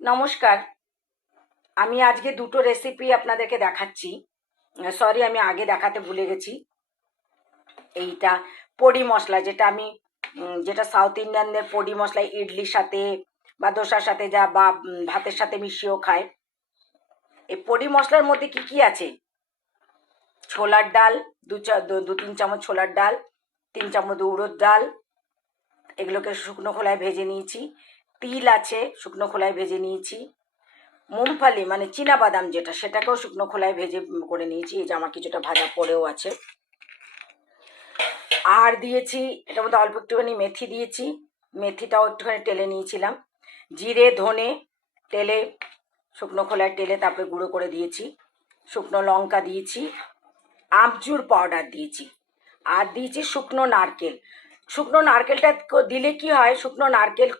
নমস্কার। আমি আজকে দুটো রেসিপি আপনাদেরকে দেখাচ্ছি। সরি আমি আগে দেখাতে ভুলে গেছি। এইটা পডি মশলা, যেটা আমি যেটা সাউথ ইন্ডিয়ানদের পডি মশলা, ইডলির সাথে বা দোসার সাথে যা বা ভাতের সাথে মিশিয়েও খায়। এই পডি মশলার মধ্যে কি কি আছে? ছোলার ডাল দু দু, তিন চামচ ছোলার ডাল, তিন চামচ উড়োর ডাল, এগুলোকে শুকনো খোলায় ভেজে নিয়েছি। তিল আছে, শুকনো খোলায় ভেজে নিয়েছি। মুমফালি মানে বাদাম যেটা, সেটাকেও শুকনো খোলায় ভেজে করে নিয়েছি। এই যে আমার কিছুটা ভাজা পড়েও আছে। আর দিয়েছি, এটার মধ্যে অল্প একটুখানি মেথি দিয়েছি। মেথিটাও একটুখানি টেলে নিয়েছিলাম। জিরে, ধনে টেলে শুকনো খোলায় টেলে তারপরে গুঁড়ো করে দিয়েছি। শুকনো লঙ্কা দিয়েছি। আমচুর পাউডার দিয়েছি। আর দিয়েছি শুকনো নারকেল। শুকনো নারকেলটা দিলে কি হয়? শুকনো নারকেল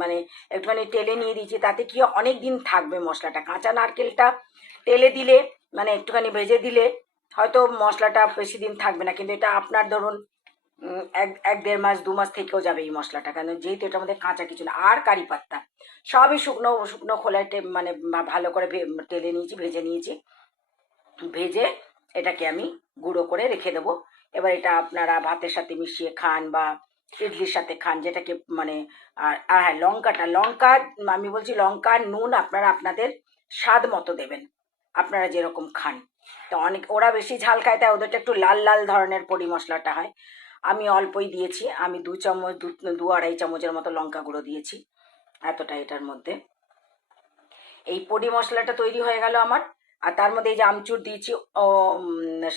মানে একটুখানি টেলে নিয়ে দিয়েছি, তাতে কি অনেক দিন থাকবে মশলাটা। কাঁচা নারকেলটা তেলে দিলে মানে একটুখানি ভেজে দিলে, হয়তো মশলাটা বেশি দিন থাকবে না। কিন্তু এটা আপনার ধরুন এক এক দেড় মাস, দু মাস থেকেও যাবে এই মশলাটা। কেন যেহেতু এটার মধ্যে কাঁচা কিছু না, আর কারি পাত্তা। সবই শুকনো শুকনো খোলায় মানে ভালো করে টেলে নিয়েছি, ভেজে নিয়েছি। ভেজে এটাকে আমি গুঁড়ো করে রেখে দেবো। এবার এটা আপনারা ভাতের সাথে মিশিয়ে খান বা ইডলির সাথে খান, যেটাকে মানে আর হ্যাঁ লঙ্কাটা, লঙ্কা, আমি বলছি লঙ্কা, নুন আপনারা আপনাদের স্বাদ মতো দেবেন, আপনারা যেরকম খান। তো অনেক, ওরা বেশি ঝাল খায়, তাই ওদেরটা একটু লাল লাল ধরনের পরি মশলাটা হয়। আমি অল্পই দিয়েছি, আমি দু চামচ, দু আড়াই চামচের মতো লঙ্কা গুঁড়ো দিয়েছি, এতটা এটার মধ্যে। এই পডি মশলাটা তৈরি হয়ে গেল আমার। আর তার মধ্যে এই যে আমচুর দিয়েছি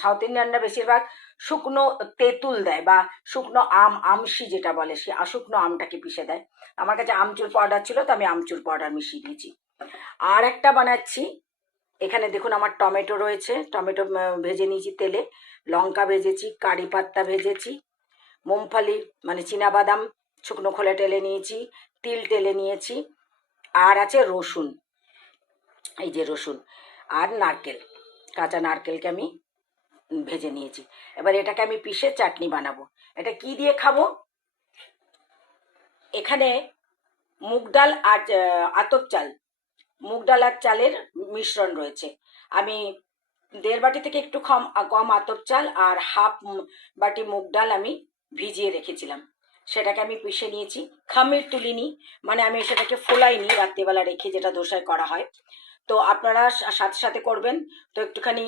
সাউথ ইন্ডিয়ানরা বেশিরভাগ শুকনো তেঁতুল দেয় বা শুকনো আম, আমশি যেটা বলে, সে শুকনো আমটাকে পিষে দেয়। আমার কাছে আমচুর পাউডার ছিল, তো আমি আমচুর পাউডার মিশিয়ে দিয়েছি। আর একটা বানাচ্ছি, এখানে দেখুন আমার টমেটো রয়েছে, টমেটো ভেজে নিয়েছি তেলে, লঙ্কা ভেজেছি, কারি পাত্তা ভেজেছি মুমফালি মানে বাদাম শুকনো খোলে টেলে নিয়েছি, তিল টেলে নিয়েছি, আর আছে রসুন, এই যে রসুন। আর নারকেল, কাঁচা নারকেলকে আমি ভেজে নিয়েছি। এবার এটাকে আমি পিষে চাটনি বানাবো। এটা কি দিয়ে খাব? এখানে মুগ ডাল আর আতপ চাল, মুগ ডাল আর চালের মিশ্রণ রয়েছে। আমি দেড় বাটি থেকে একটু কম কম আতপ চাল আর হাফ বাটি মুগ ডাল আমি ভিজিয়ে রেখেছিলাম। সেটাকে আমি পিষে নিয়েছি। খামির তুলিনি মানে আমি সেটাকে ফোলাইনি রাত্রিবেলা রেখে যেটা দোসায় করা হয়। তো আপনারা সাথে সাথে করবেন। তো একটুখানি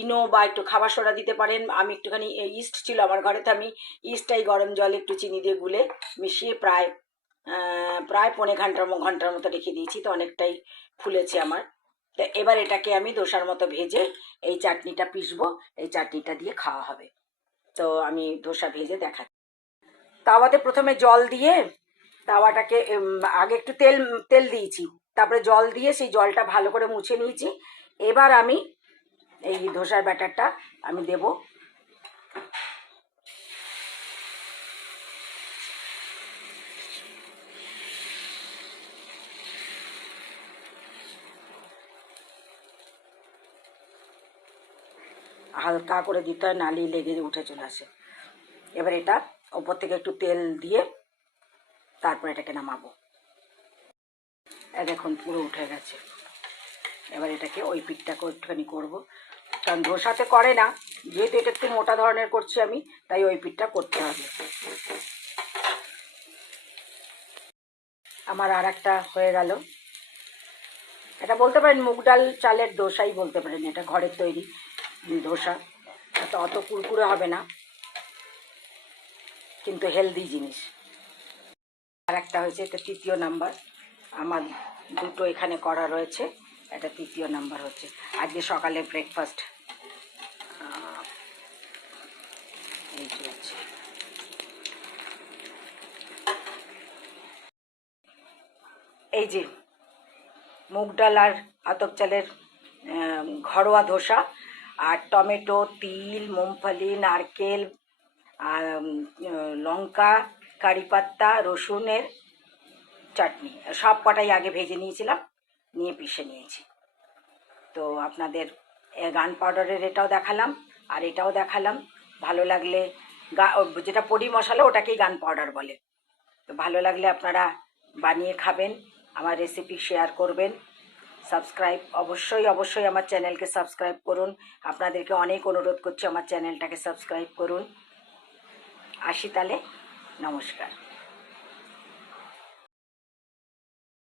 ইনো বা একটু খাবার সোডা দিতে পারেন। আমি একটুখানি ইস্ট ছিল আমার ঘরে তো আমি ইস্টটাই গরম জলে একটু চিনি দিয়ে গুলে মিশিয়ে প্রায় প্রায় পৌনে ঘণ্টার ঘণ্টার মতো রেখে দিয়েছি। তো অনেকটাই ফুলেছে আমার। তো এবার এটাকে আমি দোসার মতো ভেজে এই চাটনিটা পিসবো এই চাটনিটা দিয়ে খাওয়া হবে। তো আমি ধোসা ভেজে দেখাচ্ছি তাওয়াতে প্রথমে জল দিয়ে তাওয়াটাকে আগে একটু তেল তেল দিয়েছি। তারপরে জল দিয়ে সেই জলটা ভালো করে মুছে নিয়েছি। এবার আমি এই ধোসার ব্যাটারটা আমি দেব। হালকা করে দিতে হয় নালি লেগে উঠে চলে আসে। এবার এটা ওপর থেকে একটু তেল দিয়ে তারপর এটাকে নামাবো। দেখুন, পুরো উঠে গেছে। এবার এটাকে ওই পিঠটাকে একটুখানি করব। কারণ ধোসাতে করে না, যেহেতু এটা একটু মোটা ধরনের করছি আমি, তাই ওই পিঠটা করতে হবে। আমার আর একটা হয়ে গেল। এটা বলতে পারেন মুগ ডাল চালের দোসাই বলতে পারেন, এটা ঘরের তৈরি ধোসা এটা অত কুরকুরে হবে না, কিন্তু হেলদি জিনিস। আর একটা হয়েছে, এটা তৃতীয় নাম্বার। আমার দুটো এখানে করা রয়েছে। এটা তৃতীয় নাম্বার হচ্ছে। আজকে সকালে ব্রেকফাস্ট এই যে এই যে মুগ ডাল আর আতপ চালের ঘরোয়া ধোসা আর টমেটো, তিল মুমফলি নারকেল আর লঙ্কা, কারি পাত্তা রসুনের চাটনি, সব কটাই আগে ভেজে নিয়েছিলাম, নিয়ে পিষে নিয়েছি। তো আপনাদের গান পাউডারের এটাও দেখালাম, আর এটাও দেখালাম। ভালো লাগলে গা যেটা পরি মশলা ওটাকেই গান পাউডার বলে। তো ভালো লাগলে আপনারা বানিয়ে খাবেন, আমার রেসিপি শেয়ার করবেন। সাবস্ক্রাইব, অবশ্যই অবশ্যই আমার চ্যানেলকে সাবস্ক্রাইব করুন। আপনাদেরকে অনেক অনুরোধ করছি, আমার চ্যানেলটাকে সাবস্ক্রাইব করুন। আসি তাহলে, নমস্কার।